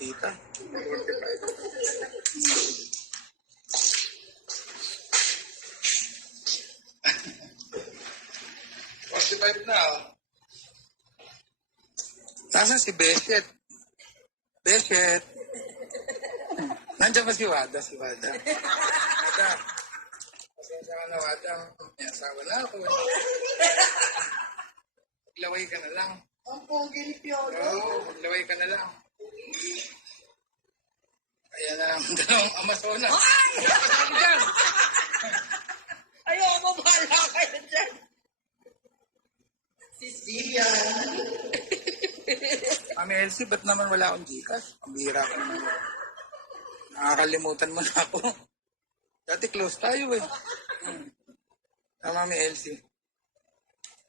Tita. 45 na, oh. Nasaan si Beshet? Beshet. Nandiyan ba si Wada? Si Wada. Wada. Pasensya ka na, Wada. May asawa na ako. Maglaway ka na lang. Ang pogi ni Piolo. Oo, maglaway ka na lang. Ayan na ang dalawang Amazonas. Ay! Kasali dyan. Ayoko, bahala kayo dyan. Sicilian. Mami Elsie, ba't naman wala akong Gcash? Ang bira ko naman. Nakakalimutan mo na ako. Dati close tayo eh. Mami Elsie.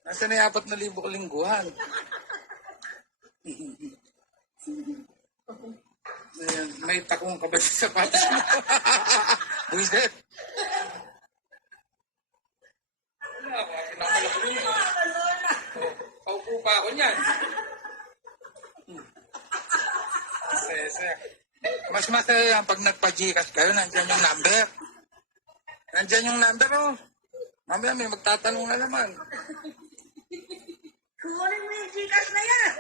Nasa na yung 4,000 ko lingguhan. Ayan, may takong ka ba sa sapatos mo? Buisit. Wala ako, pinakalak ko yun. Paupo pa ako niyan. Mas masaya yan pag nagpa-Gcash kayo, nandyan yung number. Nandyan yung number, oh. Mamaya may magtatanong na naman. Kukunin mo yung Gcash na yan.